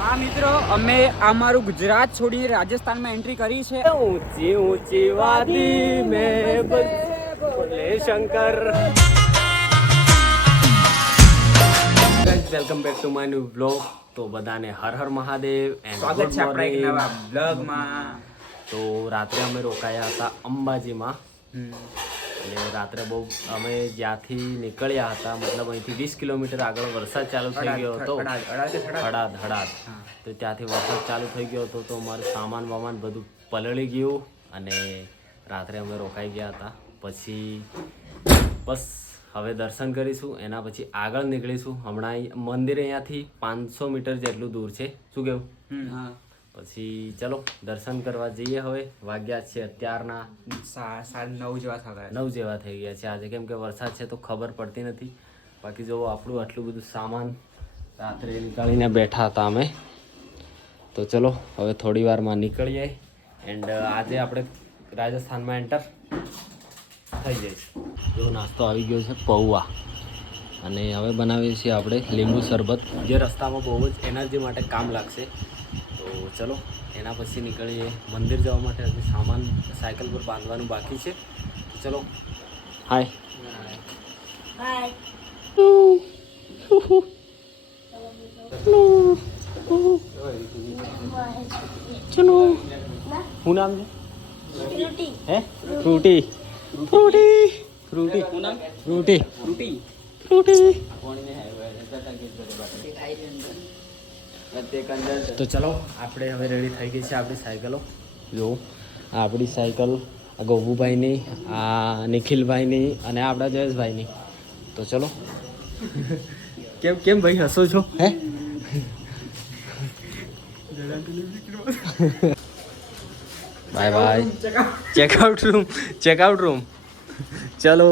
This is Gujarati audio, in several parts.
હા મિત્રો, અમે અમારું ગુજરાત છોડી રાજસ્થાનમાં એન્ટ્રી કરી છે. ઊંચી ઊંચી વાદી મેં બોલે Shankar. Welcome back to my new vlog. તો બધાને હર હર મહાદેવ એન્ડ સ્વાગત છે આપણા એક નવા બ્લોગમાં. તો રાત્રે અમે રોકાયા હતા અંબાજીમાં. અને રાત્રે બહુ અમે જ્યાંથી નીકળ્યા હતા, મતલબ અહીંથી 20 કિલોમીટર આગળ વરસાદ ચાલુ થઈ ગયો હતો. હડાદ. તો ત્યાંથી વરસાદ ચાલુ થઈ ગયો હતો, તો અમારું સામાન બધું પલળી ગયું અને રાત્રે અમે રોકાઈ ગયા હતા. પછી બસ હવે દર્શન કરીશું, એના પછી આગળ નીકળીશું. હમણાં મંદિર અહીંયાથી 500 મીટર જેટલું દૂર છે. શું કેવું? પછી ચલો દર્શન કરવા જઈએ. હવે વાગ્યા છે અત્યારના 9 જેવા થઈ ગયા છે આજે, કેમ કે વરસાદ છે તો ખબર પડતી નથી. બાકી જો આપણું આટલું બધું સામાન રાત્રે નીકાળીને બેઠા હતા અમે. તો ચલો હવે થોડી વારમાં નીકળીએ. એન્ડ આજે આપણે રાજસ્થાનમાં એન્ટર થઈ જઈશું. જો નાસ્તો આવી ગયો છે પૌવા, અને હવે બનાવીએ છીએ આપણે લીંબુ શરબત, જે રસ્તામાં બહુ જ એનર્જી માટે કામ લાગશે. તો ચલો એના પછી નીકળીએ મંદિર જવા માટે. હજી સામાન સાયકલ પર બાંધવાનું બાકી છે. ચલો હાય હાય. ચલો શું નામ છે? હે Frooti Frooti Frooti Frooti Frooti Frooti. તો ચલો આપણે હવે રેડી થઈ ગઈ છે આપણી સાયકલો. જો આ આપણી સાયકલ, આ ગોબુભાઈની, આ નિખિલભાઈની અને આપણા જયેશભાઈની. તો ચલો. કેમ કેમ ભાઈ હસો છો? હે બાય બાય. Checkout room. ચલો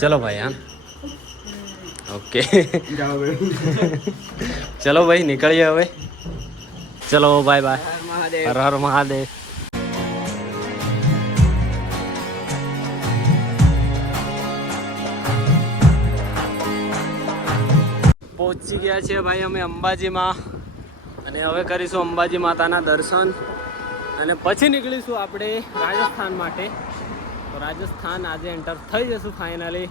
ચલો ભાઈ. હા ઓકે. ચલો ભાઈ નીકળીએ હવે. ચલો બાય બાય. હર હર મહાદેવ. પહોંચી ગયા છીએ ભાઈ અમે અંબાજીમાં, અને હવે કરીશું અંબાજી માતાના દર્શન અને પછી નીકળીશું આપણે રાજસ્થાન માટે. તો રાજસ્થાન આજે એન્ટર થઈ જશું ફાઇનલી.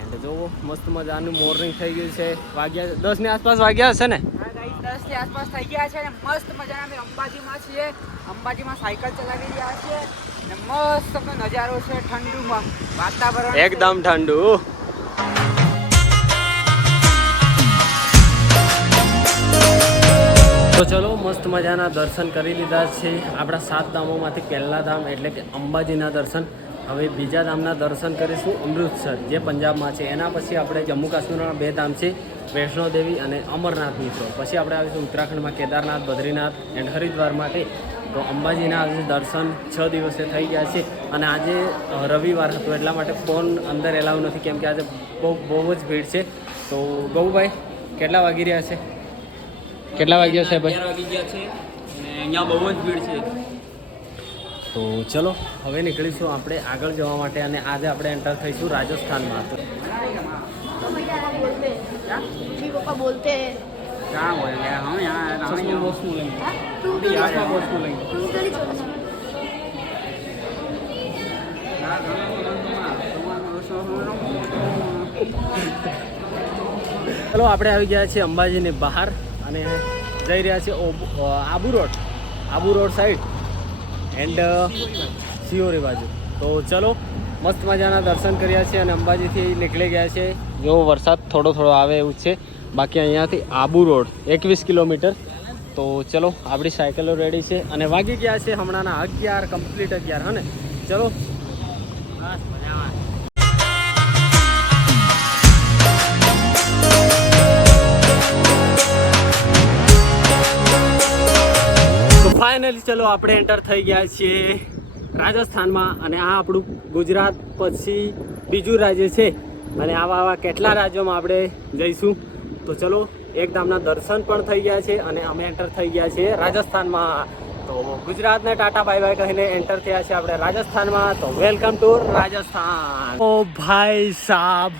એન્ડ જો મસ્ત મજાનું મોર્નિંગ થઈ ગયું છે. વાગ્યા 10 ની આસપાસ વાગ્યા હશે ને? 10 ની આસપાસ થઈ ગયા છે. મસ્ત મજાના અમે અંબાજીમાં છીએ. અંબાજીમાં સાયકલ ચલાવી રહ્યા છીએ અને મસ્ત નજારો છે. ઠંડુમાં વાતાવરણ એકદમ ઠંડુ. તો ચલો મસ્ત મજાના દર્શન કરી લીધા છે. આપણા 7 ધામોમાંથી પહેલા ધામ એટલે કે અંબાજીના દર્શન. હવે બીજા ધામના દર્શન કરીશું અમૃતસર, જે પંજાબમાં છે. એના પછી આપણે જમ્મુ કાશ્મીરના 2 ધામ છે, વૈષ્ણોદેવી અને અમરનાથ મિત્રો. પછી આપણે આવીશું ઉત્તરાખંડમાં કેદારનાથ, બદ્રીનાથ એન્ડ હરિદ્વાર માટે. તો અંબાજીના આજે દર્શન 6 દિવસે થઈ ગયા છે. અને આજે રવિવાર હતો એટલા માટે ફોન અંદર એલાવ નથી, કેમ કે આજે બહુ જ ભીડ છે. તો ગૌભાઈ કેટલા વાગી રહ્યા છે? કેટલા વાગ્યા છે ભાઈ? 11 વાગી ગયા છે અને અહીંયા બહુ જ ભીડ છે. તો ચલો હવે નીકળીશું આપણે આગળ જવા માટે, અને આજે આપણે એન્ટર થઈશું રાજસ્થાનમાં. बोलते क्या बोलेंगे हम यहाँ ચલો આપણે આવી ગયા છીએ અંબાજીની બહાર અને જઈ રહ્યા છીએ Abu road side and Siyori બાજુ. તો ચલો મસ્ત મજાના દર્શન કર્યા છે અને અંબાજીથી નીકળી ગયા છે. જો વરસાદ થોડો આવે એવું છે. બાકી અહીંયાથી આબુ રોડ 21 કિલોમીટર. તો ચલો આપણી સાયકલો રેડી છે અને વાગી ગયા છે હમણાંના 11 કમ્પ્લીટ 11. હા ને? ચલો ફાઇનલી ચલો આપણે એન્ટર થઈ ગયા છીએ રાજસ્થાનમાં. અને આ આપણું ગુજરાત પછી બીજું રાજ્ય છે, અને આવા કેટલા રાજ્યોમાં આપણે જઈશું. તો ચલો એક ધામના દર્શન પણ થઈ ગયા છે અને અમે એન્ટર થઈ ગયા છીએ રાજસ્થાનમાં. તો ગુજરાતને ટાટા બાય બાય કહીને એન્ટર થયા છે આપણે રાજસ્થાનમાં. તો વેલકમ ટુ રાજસ્થાન. ઓ ભાઈ સાહેબ,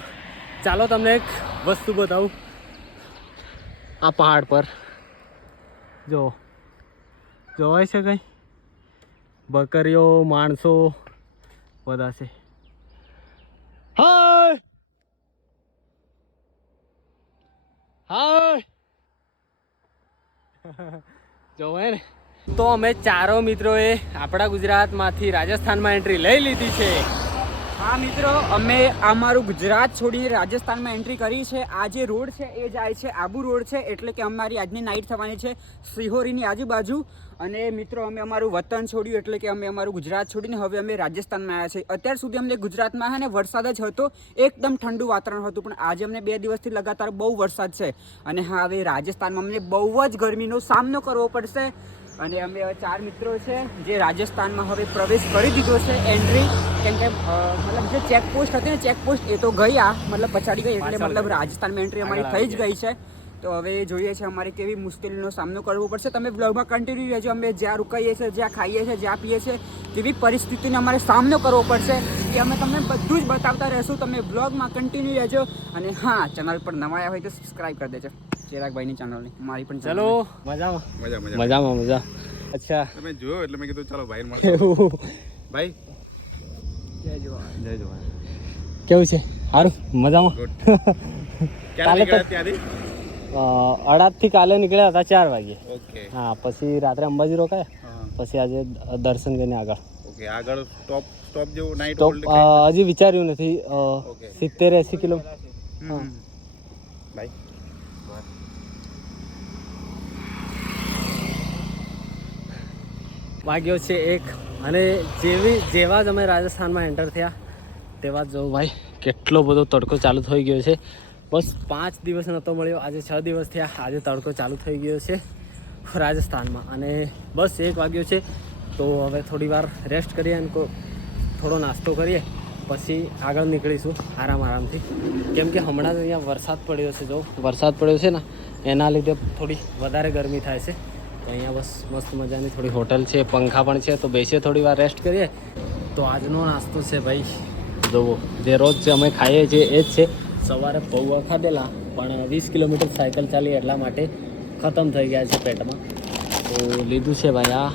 ચાલો તમને એક વસ્તુ બતાવું. આ પહાડ પર જો જોવાય છે કંઈ બકરીઓ માણસો બધા છે. હાય હાય જોવાય ને. તો અમે ચારો મિત્રોએ આપણા ગુજરાતમાંથી રાજસ્થાનમાં એન્ટ્રી લઈ લીધી છે. હા મિત્રો, અમે અમારું ગુજરાત છોડીને રાજસ્થાનમાં એન્ટ્રી કરી છે. આ જે રોડ છે એ જાય છે આબુ રોડ છે, એટલે કે અમારી આજની નાઇટ થવાની છે સિહોરીની આજુબાજુ. અને મિત્રો અમે અમારું વતન છોડ્યું, એટલે કે અમે અમારું ગુજરાત છોડીને હવે અમે રાજસ્થાનમાં આવ્યા છે. અત્યાર સુધી અમને ગુજરાતમાં છે ને વરસાદ જ હતો, એકદમ ઠંડુ વાતાવરણ હતું, પણ આજે અમને 2 દિવસથી લગાતાર બહુ વરસાદ છે. અને હા, હવે રાજસ્થાનમાં અમને બહુ જ ગરમીનો સામનો કરવો પડશે. અને અમે 4 મિત્રો છે જે રાજસ્થાનમાં હવે પ્રવેશ કરી દીધો છે, એન્ટ્રી. કેમ કે મતલબ જે ચેકપોસ્ટ હતી ને, ચેકપોસ્ટ એ તો ગયા, મતલબ પછાડી ગઈ, એટલે મતલબ રાજસ્થાનમાં એન્ટ્રી અમારી થઈ જ ગઈ છે. તો હવે જોઈએ છે અમારે કેવી મુશ્કેલીનો સામનો કરવો પડશે. તમે બ્લોગમાં કન્ટિન્યુ રહેજો. અમે જ્યાં રોકાઈએ છીએ, જ્યાં ખાઈએ છીએ, જ્યાં પીએ છીએ, તેવી પરિસ્થિતિનો અમારે સામનો કરવો પડશે, એ અમે તમને બધું જ બતાવતા રહીશું. તમે બ્લોગમાં કન્ટિન્યુ રહેજો. અને હા, ચેનલ પર નવા આવ્યા હોય તો સબસ્ક્રાઈબ કરી દેજો, ચિરાગભાઈની ચેનલની, મારી પણ. ચલો મજામાં મજા. અચ્છા, તમે જોયો એટલે મેં કીધું ચાલો ભાઈ ભાઈ જય જવાન. કેવું છે? સારું, મજામાં. ક્યારે નીકળ્યા ત્યાંથી? અડાદથી કાલે નીકળ્યા હતા 4 વાગે. ઓકે. હા, પછી રાત્રે અંબાજી રોકાયા, પછી આજે દર્શન કરીને આગળ. ઓકે, આગળ સ્ટોપ જેવું નાઈટ તો હોલ્ડ હજી વિચાર્યું નથી. 70-80 કિલોમીટર. હા ભાઈ વાગ્યો છે 1, અને જેવા જ અમે રાજસ્થાનમાં એન્ટર થયા તેવા જ જો ભાઈ કેટલો બધો તડકો ચાલુ થઈ ગયો છે. બસ 5 દિવસ નહોતો મળ્યો, આજે 6 દિવસ થયા. આજે તડકો ચાલુ થઈ ગયો છે રાજસ્થાનમાં, અને બસ 1 વાગ્યો છે. તો હવે થોડી વાર રેસ્ટ કરીએ અને થોડો નાસ્તો કરીએ, પછી આગળ નીકળીશું આરામથી. કેમ કે હમણાં જ અહીંયા વરસાદ પડ્યો છે. જો વરસાદ પડ્યો છે ને, એના લીધે થોડી વધારે ગરમી થાય છે. તો અહીંયા બસ મસ્ત મજાની થોડી હોટલ છે, પંખા પણ છે, તો બેસીએ થોડી વાર રેસ્ટ કરીએ. તો આજનો નાસ્તો છે ભાઈ, જુઓ જે રોજ અમે ખાઈએ છીએ એ જ છે. સવારે પૌવા ખાધેલા, પણ 20 કિલોમીટર સાયકલ ચાલી એટલા માટે ખતમ થઈ ગયા છે પેટમાં. તો લીધું છે ભાઈ આ.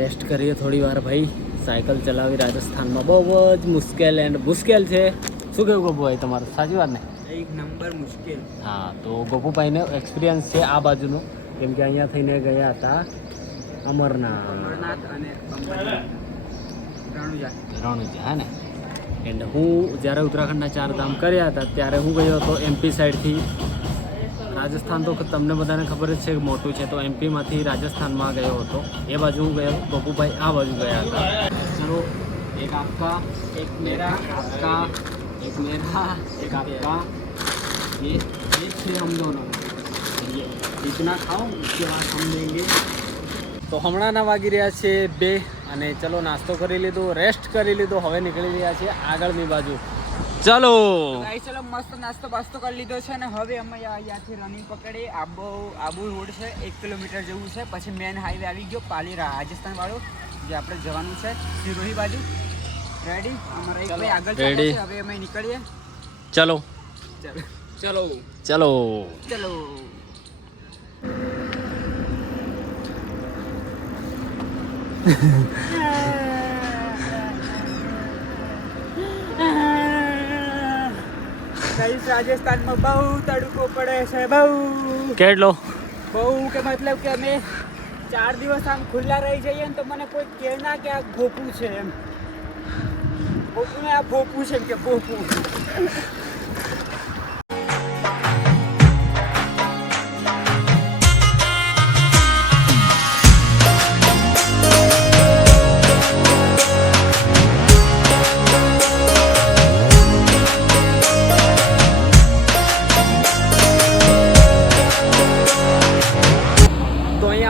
રેસ્ટ કરીએ થોડી વાર ભાઈ. સાયકલ ચલાવી રાજસ્થાનમાં બહુ જ મુશ્કેલ છે. શું કહેવું ગોપુભાઈ તમારું? સાચી વાત ને? એક નંબર મુશ્કેલ. હા, તો ગોપુભાઈને એક્સપિરિયન્સ છે આ બાજુનો, કેમ કે અહીંયા થઈને ગયા હતા અમરનાથ અને રણુજા, હા ને. એન્ડ હું જ્યારે ઉત્તરાખંડના 4 ધામ કર્યા હતા ત્યારે હું ગયો હતો એમપી સાઈડથી. રાજસ્થાન તો તમને બધાને ખબર જ છે કે મોટું છે, તો એમપીમાંથી રાજસ્થાનમાં ગયો હતો. એ બાજુ હું ગયો, ગોપુભાઈ આ બાજુ ગયા હતા. ચલો, એક આપકા, એક મેરા, આપકા, એક મેરા, એક આપકા, ये छः हम दोनों, ये इतना खाओ, उसके बाद हम लेंगे. તો હમણાંના વાગી રહ્યા છે 2, અને ચલો નાસ્તો કરી લીધો, રેસ્ટ કરી લીધો, હવે નીકળી રહ્યા છે આગળની બાજુ. ચલો ચલો, મસ્ત નાસ્તો બાસ્તો કરી લીધો છે, અને હવે અમે અહીંયાથી રનિંગ પકડી આબુ રોડ છે, 1 કિલોમીટર જેવું છે, પછી મેન હાઈવે આવી ગયો પાલી રાજસ્થાન વાળો, જે આપણે જવાનું છે સિરોહી બાજુ. રેડી? અમારા એક ભાઈ આગળ ચાલે છે, હવે અમે નીકળીએ. ચલો ચલો ચલો. ચલો. રાજસ્થાનમાં બહુ તડકો પડે છે, બહુ કેટલો? કે મતલબ કે અમે 4 દિવસ આમ ખુલ્લા રહી જઈએ ને તો મને કોઈ કહે ના કે આ ભોપું છે, એમ ભોપું ને આ ભોપું છે, એમ કે ભોપું.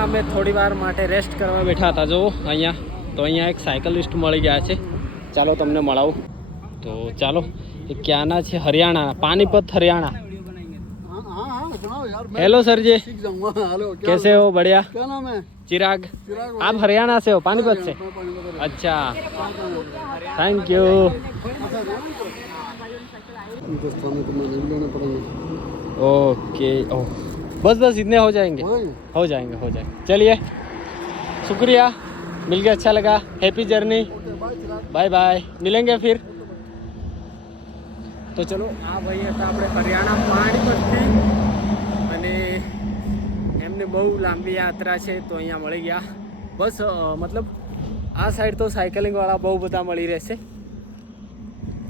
અમે થોડી વાર માટે રેસ્ટ કરવા બેઠા હતા. જો અહીંયા તો અહીંયા એક સાયકલિસ્ટ મળી ગયા છે, ચાલો તમને મળાવું. તો ચાલો, એ ક્યાંના છે? हरियाणा, पानीपत हरियाणा. हेलो सर जी, कैसे हो? बढ़िया. क्या नाम है? चिराग. आप हरियाणा से हो? पानीपत से? अच्छा, थैंक यू. ओके. ओह बस बस इतने हो जाएंगे हो जाएंगे चलिए शुक्रिया मिल गया अच्छा लगा हैप्पी जर्नी बाय बाय मिलेंगे फिर તો ચલો આ ભાઈ હતા આપણે હરિયાણા પહાડી પરથી અને એમને બહુ લાંબી યાત્રા છે તો અહીંયા મળી ગયા બસ મતલબ આ સાઈડ તો સાયકલિંગવાળા બહુ બધા મળી રહેશે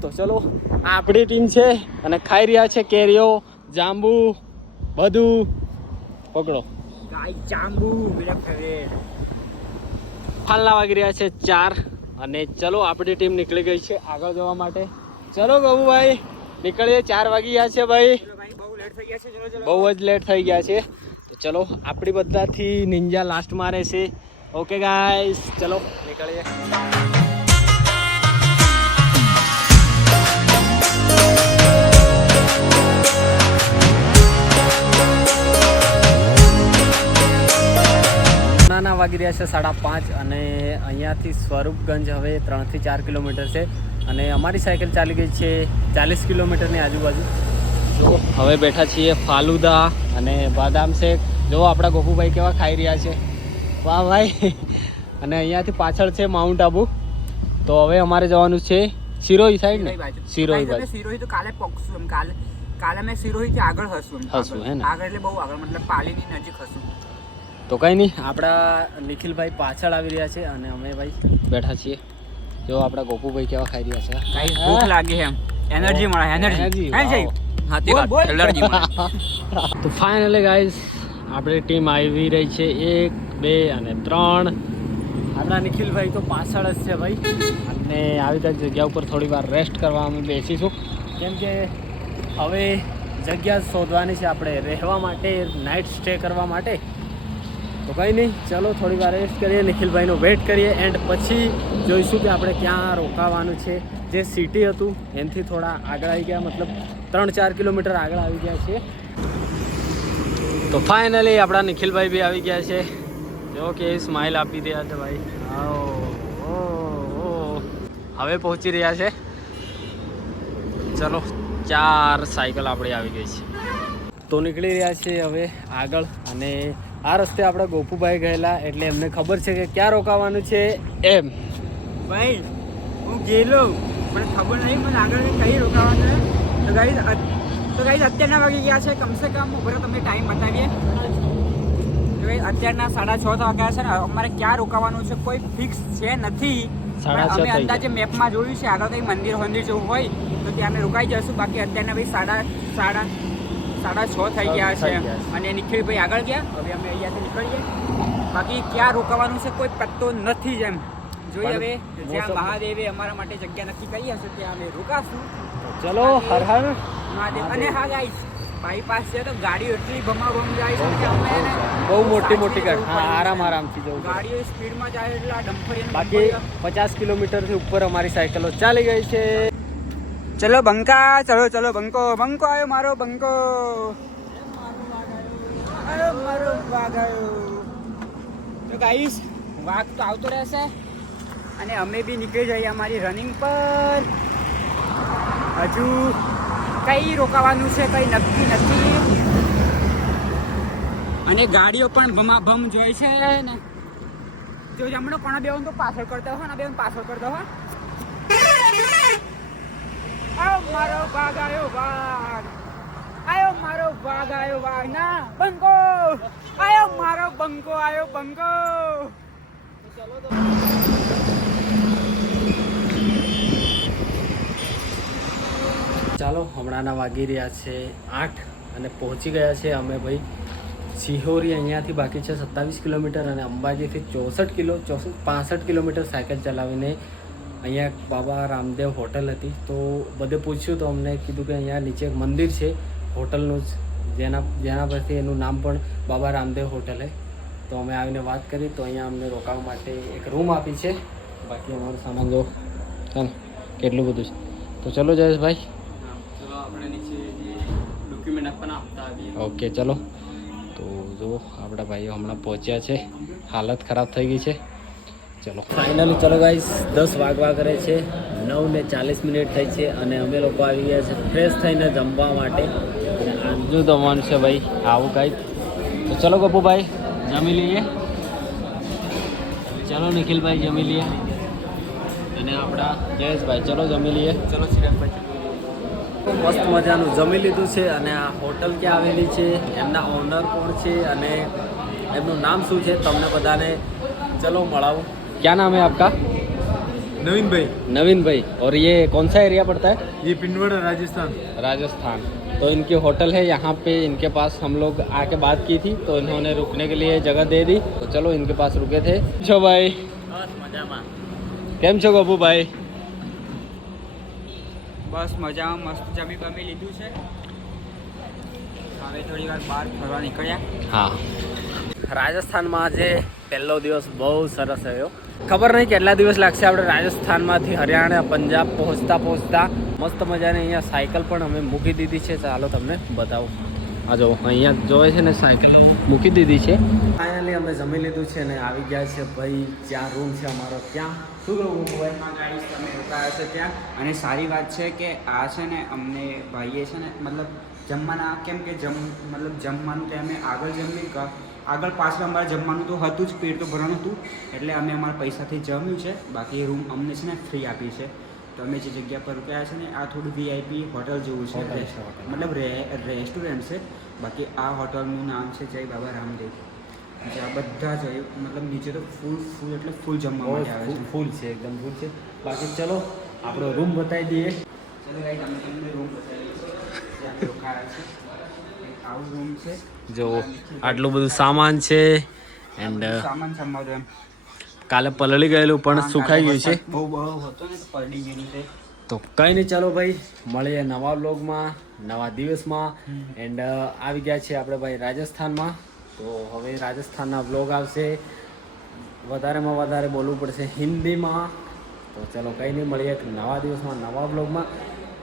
તો ચલો આ આપણી ટીમ છે અને ખાઈ રહ્યા છે કેરીઓ જાંબુ બધું પકડો ગાય જાંબુ મેરા ફેવરેટ. ફાલના વાગી રહ્યા છે 4 અને ચલો આપણી ટીમ નીકળી ગઈ છે આગળ જવા માટે ચલો ગબુભાઈ નીકળીએ 4 વાગી ગયા છે ભાઈ ચલો ભાઈ બહુ લેટ થઈ ગયા છે. ચલો ચલો બહુ જ લેટ થઈ ગયા છે તો ચલો આપણી બધાથી નિંજા લાસ્ટ મારે છે ઓકે ગાઈસ ચલો નીકળીએ નાના વાગી રહ્યા છે 5:30 અને અહીંયાથી સ્વરૂપગંજ હવે 3 થી 4 કિલોમીટર છે અને અમારી સાયકલ ચાલી ગઈ છે 40 કિલોમીટરની આજુબાજુ જો હવે બેઠા છીએ ફાલુદા અને બાદામ શેક જો આપણા ગોપુભાઈ કેવા ખાઈ રહ્યા છે વાહ ભાઈ અને અહીંયાથી પાછળ છે માઉન્ટ આબુ તો હવે અમારે જવાનું છે સિરોહી સાઈડ ને સિરોહી બાજુ સિરોહી તો કાલે પહોંચશું એમ કાલે મેં સિરોહીથી આગળ હશું હે ને આગળ એટલે બહુ આગળ મતલબ પાલીની નજીક હશું તો કંઈ નહીં આપણા નિખિલભાઈ પાછળ આવી રહ્યા છે અને અમે ભાઈ બેઠા છીએ જો આપણા ગોપુભાઈ કેવા ખાઈ રહ્યા છે ગાઈસ ભૂખ લાગી છે એમ એનર્જી મળે એનર્જી હે જય હાથી વાત એનર્જી મળે તો ફાઇનલી ગાઈસ આપણી ટીમ આવી રહી છે 1 2 અને 3 આપણા નિખિલભાઈ તો પાછળ જ છે ભાઈ અને આવી રીતે જગ્યા ઉપર થોડી વાર રેસ્ટ કરવા અમે બેસીશું કેમ કે હવે જગ્યા શોધવાની છે આપણે રહેવા માટે નાઇટ સ્ટે કરવા માટે તો કંઈ નહીં ચલો થોડી વાર રેસ્ટ કરીએ નિખિલભાઈનો વેઇટ કરીએ એન્ડ પછી જોઈશું કે આપણે ક્યાં રોકાવાનું છે જે સિટી હતું એનાથી થોડા આગળ આવી ગયા મતલબ 3-4 કિલોમીટર આગળ આવી ગયા છે તો ફાઇનલી આપણા નિખિલભાઈ બી આવી ગયા છે જો કે સ્માઇલ આપી રહ્યા છે ભાઈ ઓ હવે પહોંચી રહ્યા છે ચલો 4 સાયકલ આપણી આવી ગઈ છે તો નીકળી રહ્યા છે હવે આગળ અને આ રસ્તે આપણે ગોપુભાઈ ગયેલા એટલે એમને ખબર છે કે ક્યાં રોકાવાનું છે એમ ભાઈ હું ગયેલો મને ખબર નહીં મને આગળ કઈ રોકાવાનું તો ગાઈસ અત્યારના વાગી ગયા છે કમસે કમ બરાબર તમને ટાઈમ બતાવીએ તો ગાઈસ અત્યારના 6:30 વાગ્યા છે ને અમારે ક્યાં રોકાવાનું છે કોઈ ફિક્સ છે નથી સાડા છ અમે થઈ અંદાજે મેપમાં જોયું છે આગળ કંઈ મંદિર જેવું હોય તો ત્યાં અમે રોકાઈ જઈશું બાકી અત્યારના ભાઈ સાડા 6 થઈ ગયા છે અને નિખિલભાઈ આગળ ગયા હવે અમે અહીંયાથી નીકળીએ બાકી ક્યાં રોકાવાનું છે કોઈ પત્તો નથી જ એમ જોઈએ હવે જ્યાં મહાદેવે અમારા માટે જગ્યા નક્કી કરી હશે ત્યાં અમે રોકાશું ચલો હર હર મહાદેવ અને હા ગાઈસ બાયપાસ છે તો ગાડીઓ એટલી ભમાભમ જાય છે કે અમે એને બહુ મોટી સાચવી ગાડી જવું પડે છે. આરામથી જવું પડે. ગાડીઓ સ્પીડમાં જાય એટલે આ ડમ્ફર બાકી 50 કિલોમીટરથી ઉપર અમારી સાયકલો ચાલી ગઈ છે ચલો બંકા ચલો બંકો આવ્યો મારો બંકો આવ્યો મારો વાઘ આવ્યો તો ગાઈસ વાઘ તો આવતો રહેશે અને અમે બી નીકળી જઈએ અમારી રનિંગ પર હજુ કઈ રોકાવાનું છે કઈ નક્કી નથી અને ગાડીઓ પણ ભમાભમ જોઈ છે ને જો હમણાં કોના બેવાનું તો પાછળ કરતા હોય ને બેવાનું પાછળ કરતા હોય આયો મારો વાઘ આવ્યો વાઘ ના બંકો આયો મારો બંકો આવ્યો બંકો ચાલો હમણાંના વાગી રહ્યા છે 8 અને પહોંચી ગયા છે અમે ભાઈ સિહોરી અહીંયાથી બાકી છે 27 કિલોમીટર અને અંબાજીથી 65 કિલોમીટર સાયકલ ચલાવીને અહીંયા બાબા રામદેવ હોટલ હતી તો બધે પૂછ્યું તો અમને કીધું કે અહીંયા નીચે એક મંદિર છે હોટલનું જ જેના પરથી એનું નામ પણ બાબા રામદેવ હોટલ છે તો અમે આવીને વાત કરી તો અહીંયા અમને રોકાવા માટે એક રૂમ આપી છે બાકી અમારો સામાન જો ચાલો કેટલું બધું છે તો ચલો જયેશભાઈ ચલો આપણે નીચે જે ડોક્યુમેન્ટ આપવાના આપતા આવીએ ઓકે ચલો તો જો આપણા ભાઈઓ હમણાં પહોંચ્યા છે હાલત ખરાબ થઈ ગઈ છે ચલો ફાઇનલી ચલો ગાઈસ 10 વાગવા કરે છે 9:40 થઈ છે અને અમે લોકો આવી ગયા છે ફ્રેશ થઈને જમવા માટે અને આજનું જમવાનું છે ભાઈ આવું કાંઈક તો ચલો ગપુભાઈ જમી લઈએ. ચલો નિખિલભાઈ જમી લઈએ અને આપણા જયેશભાઈ ચલો જમી લઈએ. ચલો ચિરાગભાઈ. મસ્ત મજાનું જમી લીધું છે અને આ હોટલ ક્યાં આવેલી છે, એમના ઓનર કોણ છે અને એમનું નામ શું છે તમને બધાને ચલો મળાવું. क्या नाम है आपका? नवीन भाई, नवीन भाई. और ये कौन सा एरिया पड़ता है? ये पिंडवाड़ा राजस्थान. राजस्थान. तो इनकी होटल है यहाँ पे. इनके पास हम लोग आके बात की थी तो इन्होंने रुकने के लिए जगह दे दी. तो चलो इनके पास रुके थे. छो भाई બસ મજામાં. કેમ છો ગપુ ભાઈ? બસ મજામાં, મસ્ત જમી બમી લીધું છે. હવે થોડી વાર બહાર ફરવા નીકળ્યા. હા, રાજસ્થાનમાં આજે પહેલો દિવસ બહુ સરસ રહ્યો. ખબર નહીં કેટલા દિવસ લાગશે આપણે રાજસ્થાનમાંથી હરિયાણા પંજાબ પહોંચતા. મસ્ત મજાની અહીંયા સાયકલ પણ અમે મૂકી દીધી છે. ચાલો તમને બતાવું. આ જો અહીંયા જોવે છે ને સાયકલ મૂકી દીધી છે. ફાઇનલી અમે જમી લીધું છે અને આવી ગયા છે ભાઈ જ્યાં રૂમ છે અમારો ત્યાં. શું કહું ભાઈ? ગાઈસ તમે રોકાયા છે ત્યાં. અને સારી વાત છે કે આ છે ને અમને ભાઈએ છે ને મતલબ જમવાના કેમ કે મતલબ જમવાનું તો અમે આગળ પાછળ અમારે જમવાનું તો હતું જ, પેટ તો ભરવાનું હતું એટલે અમે અમારા પૈસાથી જમ્યું છે. બાકી રૂમ અમને છે ને ફ્રી આપી છે. તો અમે જે જગ્યા પર રોકાયા છે ને આ થોડું VIP હોટલ જેવું છે, મતલબ રેસ્ટોરન્ટ છે. બાકી આ હોટલનું નામ છે જય બાબા રામદેવ. જ્યાં બધા જ મતલબ નીચે તો ફૂલ એટલે ફૂલ જમવા માટે આવે છે. ફૂલ છે, એકદમ ફૂલ છે. બાકી ચલો આપણો રૂમ બતાવી દઈએ. ચલો ગાઈસ અમે તમને રૂમ બતાવીએ છીએ જ્યાં અમે રોકાયા છે. આવું રૂમ છે. જો આટલું બધું સામાન છે એન્ડ સામાન સંભાળો એમ કાલે પલળી ગયેલું પણ સુકાઈ ગયું છે. બહુ હતો ને પલળી ગયેલું છે. તો કંઈ નહીં, ચાલો ભાઈ મળીએ નવા બ્લોગમાં નવા દિવસમાં. એન્ડ આવી ગયા છે આપણે ભાઈ રાજસ્થાનમાં. તો હવે રાજસ્થાનના બ્લોગ આવશે. વધારેમાં વધારે બોલવું પડશે હિન્દીમાં. તો ચલો કંઈ નહીં, મળીએ એક નવા દિવસમાં નવા બ્લોગમાં.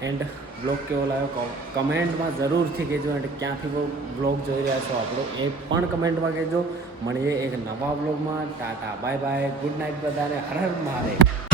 એન્ડ બ્લોગ કેવો લાગ્યો કમેન્ટમાં જરૂરથી કહેજો. એન્ડ ક્યાંથી બ્લોગ જોઈ રહ્યા છો આપણો એ પણ કમેન્ટમાં કહેજો. મળીએ એક નવા બ્લોગમાં. Tata bye bye, good night બધાને. હર હર મહાદેવ.